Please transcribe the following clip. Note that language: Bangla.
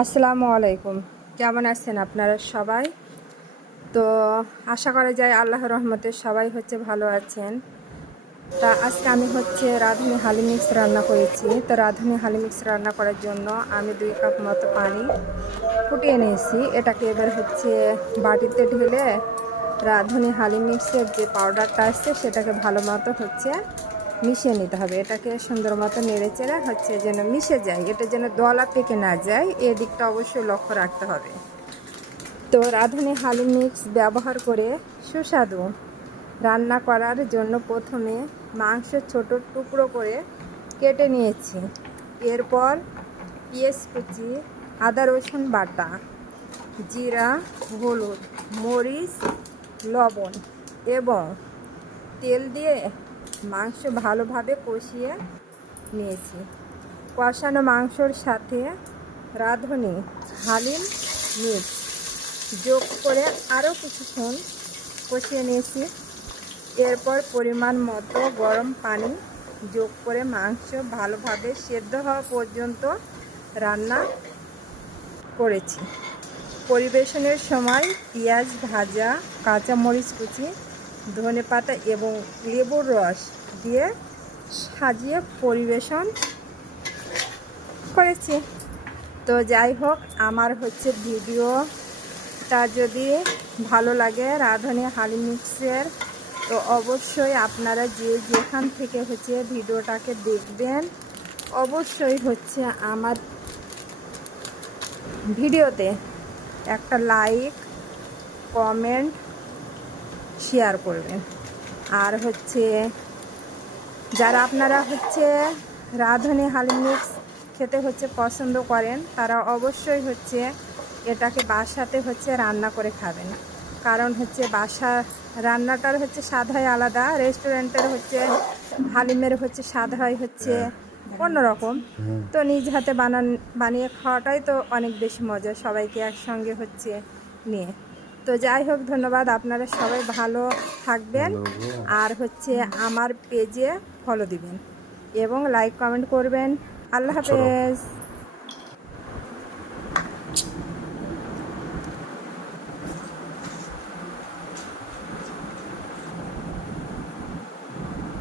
আসসালামু আলাইকুম। কেমন আছেন আপনারা সবাই? তো আশা করা যায় আল্লাহর রহমতে সবাই ভালো আছেন। তা আজকে আমি রাঁধুনি হালিম মিক্স রান্না করেছি। তো রাঁধুনি হালিম মিক্স রান্না করার জন্য আমি 2 কাপ মতো পানি ফুটিয়ে নিয়েছি। এটাকে এবার বাটিতে ঢেলে রাঁধুনি হালিম মিক্সের যে পাউডারটা আসছে সেটাকে ভালো মতো মিশিয়ে নিতে হবে। এটাকে সুন্দর মতো নেড়ে চেড়ে যেন মিশে যায়, এটা যেন দলা পেকে না যায়, এদিকটা অবশ্যই লক্ষ্য রাখতে হবে। তো রাঁধুনি হালিম মিক্স ব্যবহার করে সুস্বাদু রান্না করার জন্য প্রথমে মাংস ছোট টুকরো করে কেটে নিয়েছি। এরপর পেঁয়াজ কুচি, আদা রসুন বাটা, জিরা, হলুদ, মরিচ, লবণ এবং তেল দিয়ে মাংস ভালোভাবে কষিয়ে নিয়েছি। কষানো মাংসর সাথে রাঁধুনি হালিম মিক্স যোগ করে আরও কিছুক্ষণ কষিয়ে নিয়েছি। এরপর পরিমাণ মতো গরম পানি যোগ করে মাংস ভালোভাবে সেদ্ধ হওয়া পর্যন্ত রান্না করেছি। পরিবেশনের সময় পেঁয়াজ ভাজা, কাঁচামরিচ কুচি, ধনেপাতা এবং লেবুর রস দিয়ে সাজিয়ে পরিবেশন করেছি। তো যাই হোক, আমার ভিডিওটা যদি ভালো লাগে রাঁধুনি হালিম মিক্সের, তো অবশ্যই আপনারা যেখান থেকে ভিডিওটাকে দেখবেন অবশ্যই আমার ভিডিওতে একটা লাইক, কমেন্ট, শেয়ার করবেন। আর যারা আপনারা রাঁধুনি হালিম মিক্স খেতে পছন্দ করেন, তারা অবশ্যই এটাকে বাসাতে রান্না করে খাবেন। কারণ বাসা রান্নাটার স্বাদ হয় আলাদা, রেস্টুরেন্টের হালিমের স্বাদ হয় অন্যরকম। তো নিজ হাতে বানিয়ে খাওয়াটাই তো অনেক বেশি মজা, সবাইকে একসঙ্গে নিয়ে। তো যাই হোক, ধন্যবাদ। আপনারা সবাই ভালো থাকবেন। আর আমার পেজে ফলো দিবেন এবং লাইক কমেন্ট করবেন। আল্লাহ হাফেজ।